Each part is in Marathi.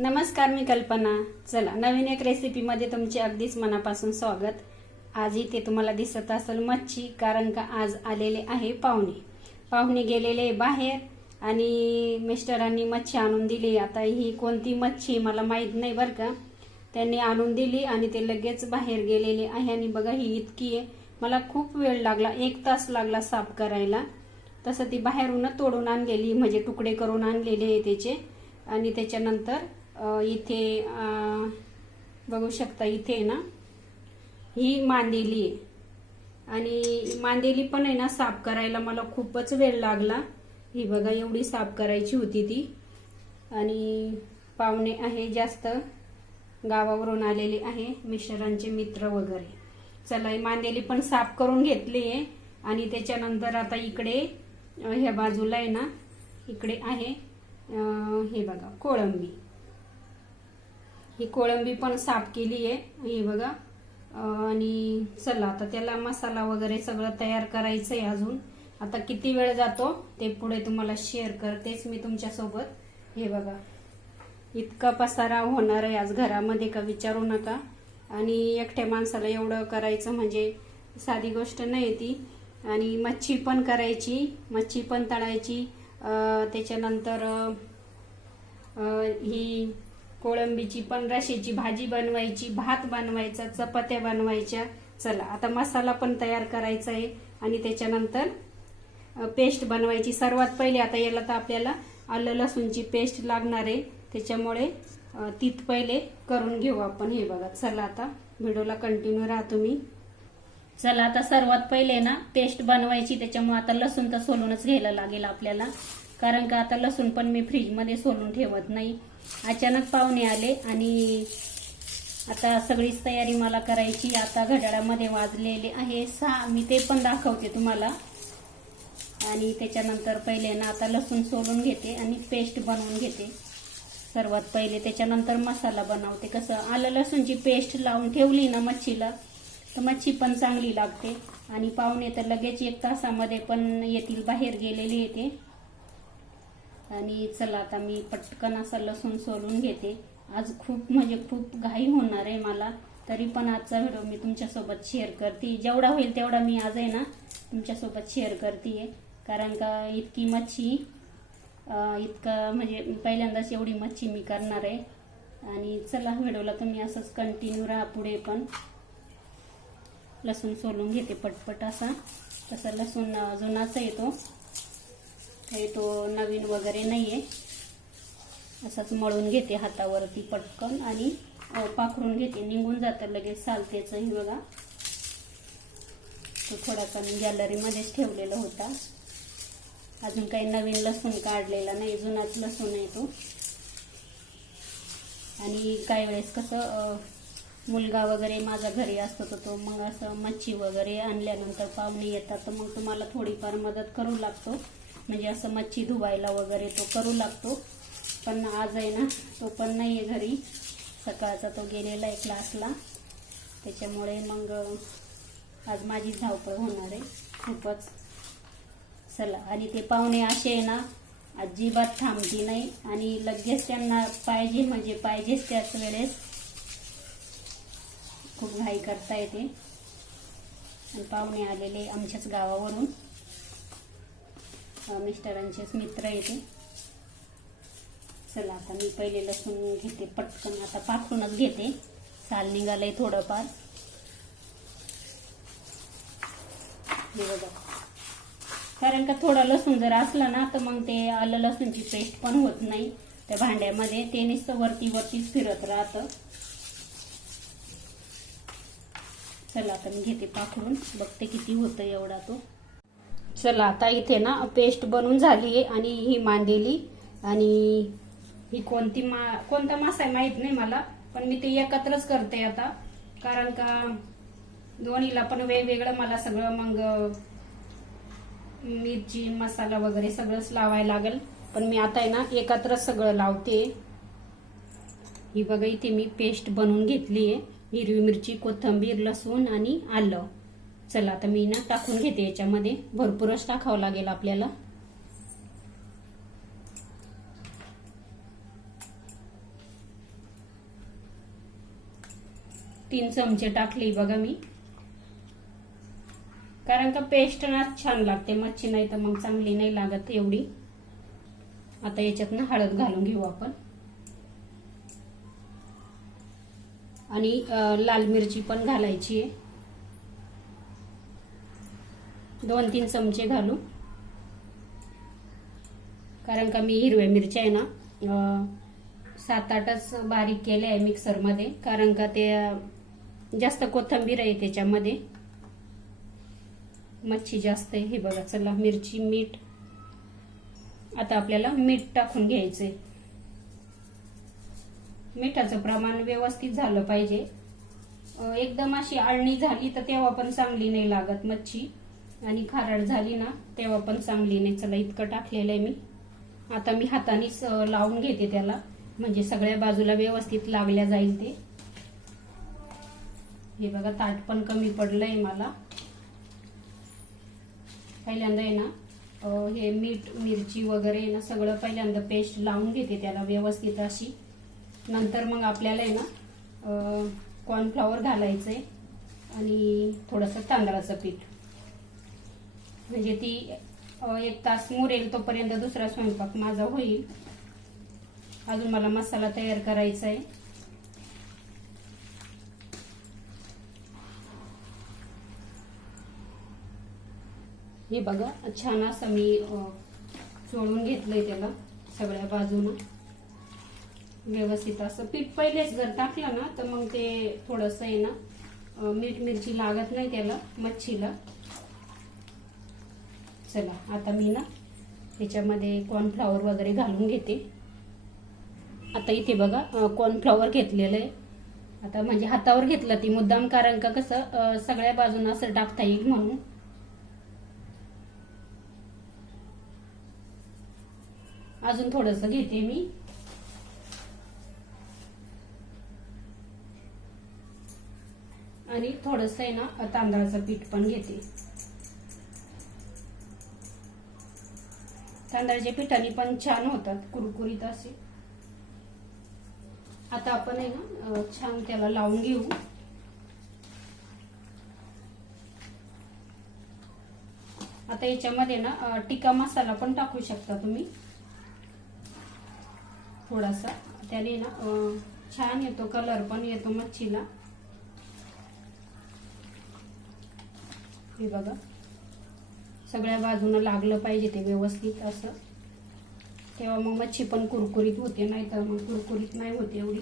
नमस्कार, मी कल्पना. चला, नवीन एक रेसिपीमध्ये तुमचे अगदीच मनापासून स्वागत. आज इथे तुम्हाला दिसत असेल मच्छी, कारण का आज आलेले आहे पाहुणे गेलेले बाहेर आणि मिस्टरांनी मच्छी आणून दिली. आता ही कोणती मच्छी मला माहीत नाही बरं का. त्यांनी आणून दिली आणि ते लगेच बाहेर गेलेले आहे. आणि बघा ही इतकी आहे, मला खूप वेळ लागला, 1 तास लागला साफ करायला. तसं ती बाहेरून तोडून आणलेली, म्हणजे तुकडे करून आणलेले आहे त्याचे. आणि त्याच्यानंतर इथे बघू शकता, इथे ना ही मांदेली आहे आणि मांदेली पण आहे ना साफ करायला मला खूपच वेळ लागला. ही बघा एवढी साफ करायची होती ती. आणि पाहुणे आहे जास्त, गावावरून आलेले आहे, मिस्टरांचे मित्र वगैरे. चला, ही मांदेली पण साफ करून घेतली आहे. आणि त्याच्यानंतर आता इकडे ह्या बाजूला आहे ना, इकडे आहे हे बघा कोळंबी. ही कोळंबी पण साफ केली आहे, ही बघा. आणि चला आता त्याला मसाला वगैरे सगळं तयार करायचं आहे. अजून आता किती वेळ जातो ते पुढे तुम्हाला शेअर करतेच मी तुमच्यासोबत. हे बघा इतका पसारा होणार आहे आज घरामध्ये का विचारू नका. आणि एकट्या माणसाला एवढं करायचं म्हणजे साधी गोष्ट नाही ती. आणि मच्छी पण करायची, मच्छी पण तळायची, त्याच्यानंतर ही कोळंबीची पण रश्याची भाजी बनवायची, भात बनवायचा, चपात्या बनवायच्या. चला आता मसाला पण तयार करायचा आहे आणि त्याच्यानंतर पेस्ट बनवायची. सर्वात पहिले आता याला तर आपल्याला आलं लसूणची पेस्ट लागणार आहे, त्याच्यामुळे ती पहिले करून घेऊ आपण. हे बघा, चला आता व्हिडिओला कंटिन्यू राहा तुम्ही. चला आता सर्वात पहिले ना पेस्ट बनवायची, त्याच्यामुळे आता लसूण तर सोलूनच घ्यायला लागेल आपल्याला, कारण का आता लसूण पण मी फ्रीजमध्ये सोलून ठेवत नाही. अचानक पाहुणे आले आणि आता सगळीच तयारी मला करायची. आता घड्याळामध्ये वाजलेले आहे 6, मी ते पण दाखवते तुम्हाला. आणि त्याच्यानंतर पहिले ना आता लसूण सोलून घेते आणि पेस्ट बनवून घेते सर्वात पहिले. त्याच्यानंतर मसाला बनवते. कसं आलं लसूणची पेस्ट लावून ठेवली ना मच्छीला तर मच्छी पण चांगली लागते. आणि पाहुणे तर लगेच 1 तासामध्ये पण येतील, बाहेर गेलेले येते. आणि चला आता मी पटकन असा लसूण सोलून घेते. आज खूप म्हणजे खूप घाई होणार आहे मला, तरी पण आजचा व्हिडिओ मी तुमच्यासोबत शेअर करते. जेवढा होईल तेवढा मी आज आहे ना तुमच्यासोबत शेअर करते. कारण का इतकी मच्छी, इतका म्हणजे पहिल्यांदाच एवढी मच्छी मी करणार आहे. आणि चला व्हिडिओला तुम्ही असंच कंटिन्यू राहा पुढे पण. लसूण सोलून घेते पटपट असा. तसा लसूण जुनाचा येतो, काही तो नवीन वगैरे नाहीये. असाच मळून घेते हातावरती पटकन आणि पाखरून घेते, निघून जातं लगेच सालतेच. हे बघा, तो थोडासा मी गॅलरीमध्येच ठेवलेला होता. अजून काही नवीन लसूण काढलेला नाही, जुनाच लसूण आहे तो. आणि काही वेळेस कसं मुलगा वगैरे माझा घरी असतो तर तो मग असं मच्छी वगैरे आणल्यानंतर पाहुणे येतात तर मग तुम्हाला थोडीफार मदत करू लागतो, म्हणजे असं मच्छी धुवायला वगैरे तो करू लागतो. पण आज आहे ना तो पण नाही आहे घरी, सकाळचा तो गेलेला आहे क्लासला, त्याच्यामुळे मग आज माझी धावपळ होणार आहे खूपच. चला, आणि ते पाहुणे असे आहे ना अजिबात थांबती नाही आणि लगेच त्यांना पाहिजे म्हणजे पाहिजेच त्याच वेळेस. खूप घाई करता येते. आणि पाहुणे आलेले आमच्याच गावावरून, मिस्टरांचेच मित्र येते. चला आता मी पहिले लसूण घेते पटकन, आता पाखरूनच घेते, साल निघालंय थोडंफार. हे बघा, कारण का थोडा लसूण जर असला ना तर मग ते आलं लसूणची पेस्ट पण होत नाही त्या भांड्यामध्ये, ते नुसतं वरतीच फिरत राहतं. चला आता मी घेते पाखरून, बघते किती होतं एवढा तो. चला आता इथे ना पेस्ट बनवून झाली आहे. आणि ही मांदेली आणि ही कोणता मासा आहे माहित नाही मला, पण मी ते एकत्रच करते आता, कारण का दोन्हीला पण वेगवेगळं मला सगळं मग मिरची मसाला वगैरे सगळंच लावायला लागेल. पण मी आता आहे ना एकत्रच सगळं लावते. ही बघा इथे मी पेस्ट बनवून घेतली आहे, हिरवी मिरची, कोथिंबीर, लसूण आणि आलं. चला आता मी ना टाकून घेते याच्यामध्ये, भरपूरच टाकावं लागेल आपल्याला. 3 चमचे टाकली बघा मी, कारण का पेस्ट ना छान लागते मच्छी, नाही तर मग चांगली नाही लागत एवढी. आता याच्यात ना हळद घालून घेऊ आपण, आणि लाल मिरची पण घालायची आहे, 2-3 चमचे घालू, कारण का मी हिरव्या मिरच्या आहे ना 7-8च बारीक केले आहे मिक्सर मध्ये, कारण का ते जास्त कोथिंबीर आहे त्याच्यामध्ये, मच्छी जास्त आहे. हे बघा, चला मिरची, मीठ. आता आपल्याला मीठ टाकून घ्यायचंय. मिठाचं प्रमाण व्यवस्थित झालं पाहिजे, एकदम अशी आळणी झाली तर तेव्हा पण चांगली नाही लागत मच्छी, आणि खारट झाली ना तेव्हा पण चांगली नाही. चला इतकं टाकलेलं आहे मी. आता मी हातानेच लावून घेते त्याला, म्हणजे सगळ्या बाजूला व्यवस्थित लागल्या जाईल ते. हे बघा, ताट पण कमी पडलंय मला. पहिल्यांदा आहे ना हे मीठ, मिरची वगैरे ना सगळं पहिल्यांदा पेस्ट लावून घेते त्याला व्यवस्थित अशी. नंतर मग आपल्याला आहे ना कॉर्नफ्लॉवर घालायचंय आणि थोडंसं तांदळाचं पीठ, म्हणजे ती 1 तास मुरेल तोपर्यंत दुसरा स्वयंपाक माझा होईल. अजून मला मसाला तयार करायचा आहे. हे बघा, छान असं मी चोळून घेतलंय त्याला सगळ्या बाजूनं व्यवस्थित. असं पीठ पहिलेच जर टाकलं ना तर मग ते थोडंसं आहे ना मीठ मिरची लागत नाही त्याला मच्छीला. चला आता मी ना त्याच्यामध्ये कॉर्नफ्लॉवर वगैरे घालून घेते. आता इथे बघा कॉर्नफ्लॉवर घेतलेलं आहे. आता म्हणजे हातावर घेतलं ती मुद्दाम, कारण का कसं सगळ्या बाजूनं असं टाकता येईल म्हणून. अजून थोडंसं घेते मी. आणि थोडंसं आहे ना तांदळाचं पीठ पण घेते. तांदळाच्या पिठाने पण छान होतात कुरकुरीत असे. आता आपण आहे ना छान त्याला लावून घेऊ. आता याच्यामध्ये ना टिक्का मसाला पण टाकू शकता तुम्ही थोडासा, त्याने ना छान येतो, कलर पण येतो मच्छीला. हे बघा, सगळ्या बाजूनं लागलं पाहिजे ते व्यवस्थित असं, तेव्हा मग मच्छी पण कुरकुरीत होते, नाही तर मग कुरकुरीत नाही होते एवढी.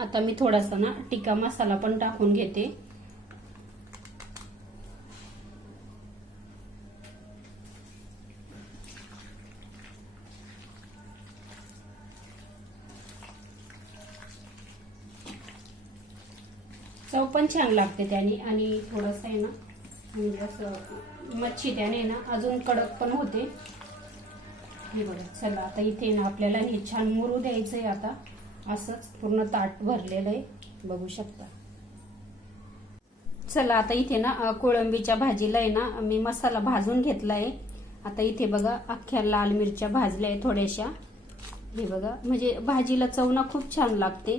आता मी थोडासा ना टिक्का मसाला पण टाकून घेते. चव पण छान लागते त्याने, आणि थोडंसं आहे ना म्हणजे असं मच्छी त्याने ना अजून कडक पण होते. हे बघा, चला आता इथे ना आपल्याला हे छान मुरू द्यायचंय. आता असंच पूर्ण ताट भरलेलं आहे, बघू शकता. चला आता इथे ना कोळंबीच्या भाजीला आहे ना मी मसाला भाजून घेतलाय. आता इथे बघा अख्ख्या लाल मिरच्या भाजल्या आहे थोड्याशा. हे बघा, म्हणजे भाजीला चव ना खूप छान लागते.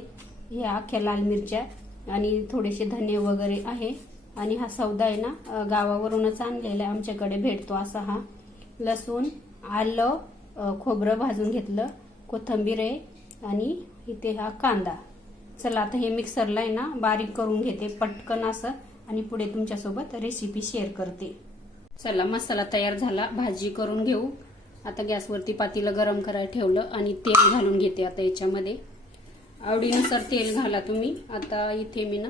हे अख्ख्या लाल मिरच्या आणि थोडेसे धने वगैरे आहे. आणि हा सौदा आहे ना गावावरूनच आणलेला आहे, आमच्याकडे भेटतो असा. हा लसूण, आलं, खोबरं भाजून घेतलं, कोथिंबीर आहे, आणि इथे हा कांदा. चला आता हे मिक्सरला आहे ना बारीक करून घेते पटकन असं, आणि पुढे तुमच्यासोबत रेसिपी शेअर करते. चला मसाला तयार झाला, भाजी करून घेऊ. आता गॅसवरती पातेलं गरम करायला ठेवलं आणि तेल घालून घेते. आता याच्यामध्ये आवडीनुसार तेल घाला तुम्ही. आता इथे मी ना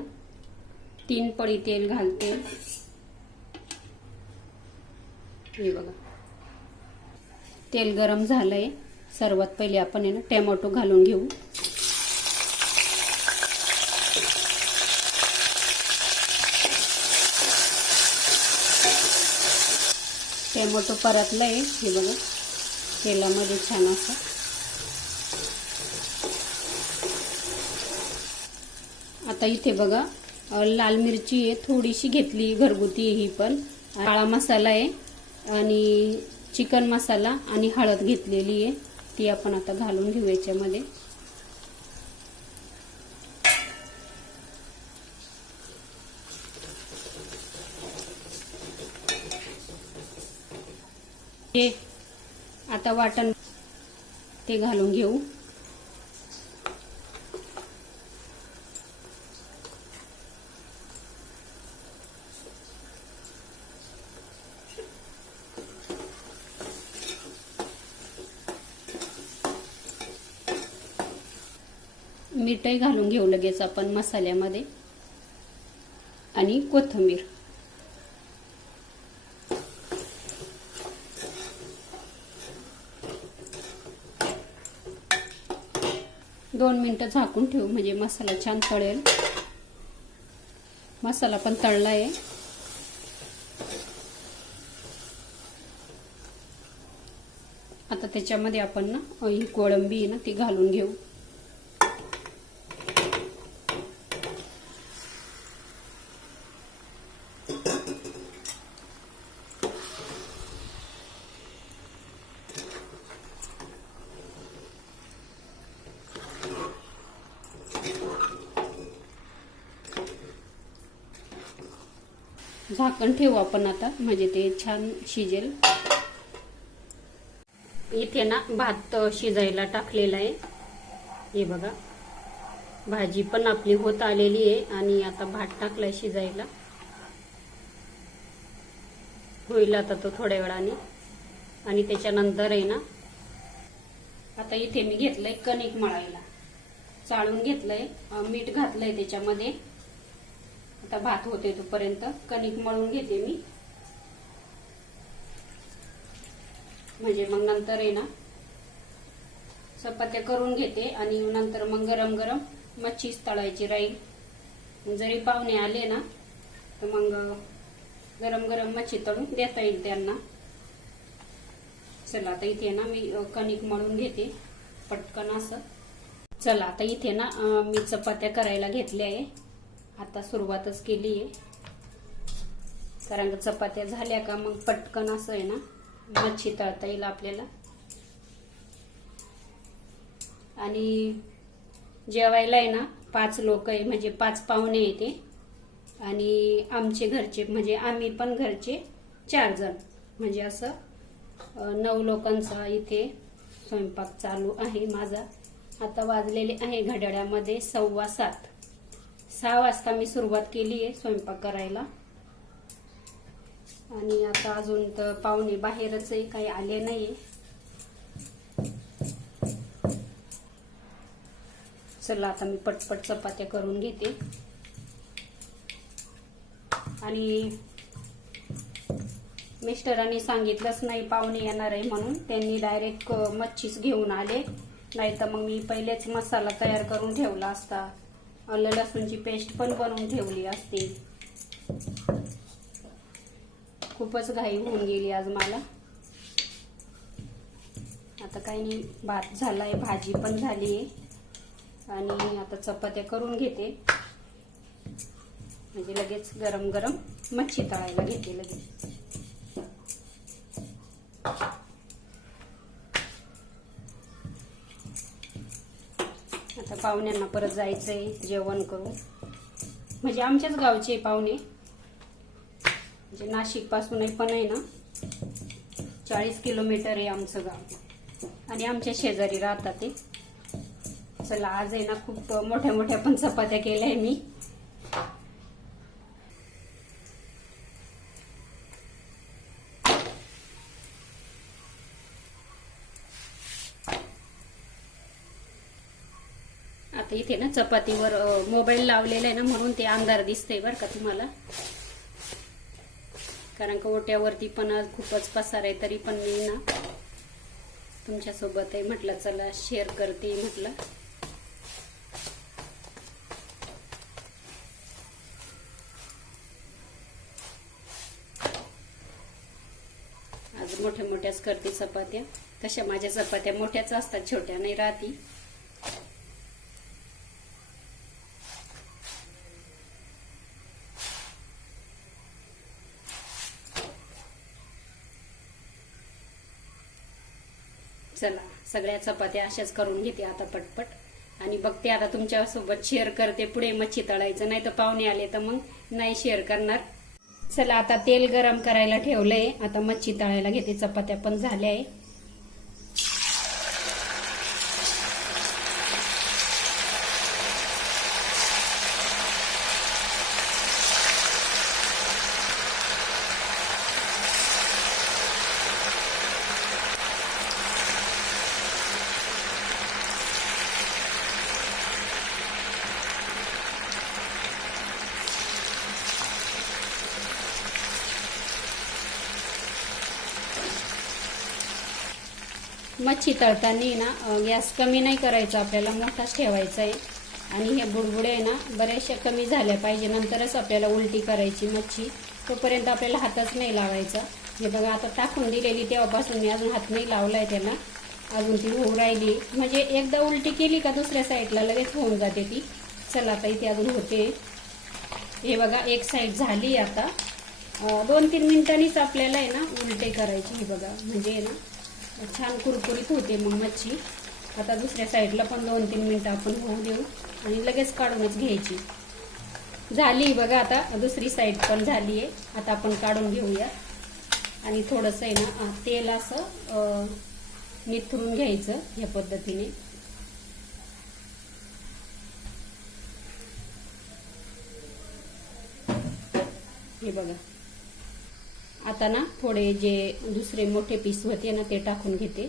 3 पळी तेल घालते. हे बघा, तेल गरम झालंय. सर्वात पहिले आपण आहे ना टोमॅटो घालून घेऊ. टोमॅटो परतलंय, हे बघा तेलामध्ये छान असं. आता इथे बघा लाल मिरची आहे थोडीशी घेतली घरगुती, ही पण काळा मसाला आहे आणि चिकन मसाला आणि हळद घेतलेली आहे, ती आपण आता घालून घेऊ याच्यामध्ये. हे आता वाटण ते घालून घेऊ. मीठही घालून घेऊ लगेच आपण मसाल्यामध्ये आणि कोथिंबीर. दोन मिनिटं झाकून ठेवू म्हणजे मसाला छान तळेल. मसाला पण तळला आहे. आता त्याच्यामध्ये आपण ना ही कोळंबी आहे ना ती घालून घेऊ. झाकण ठेवू आपण आता म्हणजे ते छान शिजेल. इथे ना भात शिजायला टाकलेला आहे. हे बघा भाजी पण आपली होत आलेली आहे आणि आता भात टाकलाय शिजायला. होईल आता तो थोड्या वेळाने. आणि त्याच्यानंतर आहे ना आता इथे मी घेतलंय कणिक मळायला. चाळून घेतलंय, मीठ घातलंय त्याच्यामध्ये. आता भात होते तोपर्यंत कणिक मळून घेते मी म्हणजे मग नंतर आहे ना चपात्या करून घेते आणि नंतर मग गरम गरम मच्छीच तळायची राहील. जरी पाहुणे आले ना तर मग गरम गरम मच्छी तळून देता येईल त्यांना. चला आता इथे ना मी कणिक मळून घेते पटकन असं. चला आता इथे ना मी चपात्या करायला घेतल्या आहे. आता सुरुवातच केली आहे कारण चपात्या झाल्या का मग पटकन असं आहे ना मच्छी तळता येईल आपल्याला. आणि जेवायला आहे ना 5 लोक आहे म्हणजे 5 पाहुणे येते आणि आमचे घरचे म्हणजे आम्ही पण घरचे 4 जण म्हणजे असं 9 लोकांचा इथे स्वयंपाक चालू आहे माझा. आता वाजलेले आहे घड्याळामध्ये 6:15. 6 वाजता मी सुरुवात केली आहे स्वयंपाक करायला. आणि आता अजून तर पाहुणे बाहेरच आहे, काही आले नाहीये. चला आता मी पटपट चपात्या करून घेते. आणि मिस्टरांनी सांगितलंच नाही पाहुणे येणार आहे म्हणून. त्यांनी डायरेक्ट मच्छीच घेऊन आले. नाही तर मग मी पहिलेच मसाला तयार करून ठेवला असता. आलं लसूणची पेस्ट पण बनवून ठेवली असती. खूपच घाई होऊन गेली आज मला. आता काही नाही, भात झालाय, भाजी पण झाली आहे आणि आता चपात्या करून घेते म्हणजे लगेच गरम गरम मच्छी तळायला घेते लगेच. आता पाहुण्यांना परत जायचंय जेवण करून. म्हणजे आमच्याच गावचे पाहुणे म्हणजे नाशिक पासून पण आहे ना 40 किलोमीटर आहे आमचं गाव आणि आमच्या शेजारी राहतात ते. चला आज आहे ना खूप मोठ्या मोठ्या पण चपात्या केल्या मी. आता इथे ना चपातीवर मोबाईल लावलेला आहे ना म्हणून ते अंधार दिसतंय बरं का तुम्हाला. कारण का ओट्यावरती पण आज खूपच पसार आहे तरी पण मी ना तुमच्यासोबत आहे म्हटलं चला शेअर करते म्हटलं. आज मोठ्या मोठ्याच करते चपात्या. तशा माझ्या चपात्या मोठ्याच असतात, छोट्या नाही राहती. चला सगळ्या चपात्या अशाच करून घेते आता पटपट आणि बघते आता तुमच्या सोबत शेअर करते पुढे मच्छी तळायचं. नाही तर पाहुणे आले तर मग नाही शेअर करणार. चला आता तेल गरम करायला ठेवलंय, आता मच्छी तळायला घेते. चपात्या पण झाल्या आहे. मच्छी तळताना ना गॅस कमी नाही करायचा, आपल्याला मोठाच ठेवायचा आहे. आणि हे बुडबुडे आहे ना बऱ्याचशा कमी झाल्या पाहिजे, नंतरच आपल्याला उलटी करायची मच्छी. तोपर्यंत आपल्याला हातच नाही लावायचा. हे बघा आता टाकून दिलेली तेव्हापासून मी अजून हात नाही लावलाय त्याला, अजून ती होऊ राहिली. म्हणजे एकदा उलटी केली का दुसऱ्या साईडला लगेच होऊन जाते ती. चला आता इथे अजून होते. हे बघा एक साईड झाली. आता 2-3 मिनिटांनीच आपल्याला आहे ना उलटे करायची. हे बघा म्हणजे ना छान कुरकुरीत होते मग मच्छी. आता दुसऱ्या साईडला पण 2-3 मिनिटं आपण होऊ देऊ आणि लगेच काढूनच घ्यायची. झाली बघा, आता दुसरी साईड पण झाली आहे. आता आपण काढून घेऊया आणि थोडंसं आहे ना तेल असं निथरून घ्यायचं या पद्धतीने. हे बघा आता ना थोडे जे दुसरे मोठे पीस होते ना ते टाकून घेते.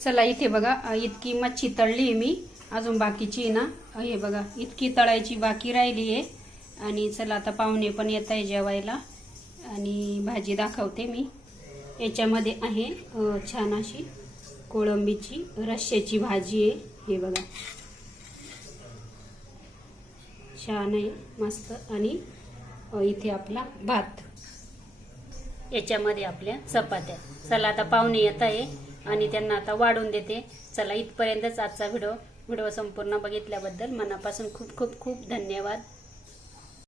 चला इथे बघा इतकी मच्छी तळली मी. अजून बाकीची ना हे बघा इतकी तळायची बाकी राहिली आहे. आणि चला आता पाहुणे पण येत आहे जेवायला आणि भाजी दाखवते मी. याच्यामध्ये आहे छान अशी कोळंबीची रश्श्याची भाजी आहे. हे बघा छान आहे मस्त. आणि इथे आपला भात, याच्यामध्ये आपल्या चपात्या. चला आता पाहुणे येत आहे आणि त्यांना आता वाढून देते. चला इथपर्यंतच आजचा व्हिडिओ संपूर्ण बघितल्याबद्दल मनापासून खूप खूप खूप धन्यवाद.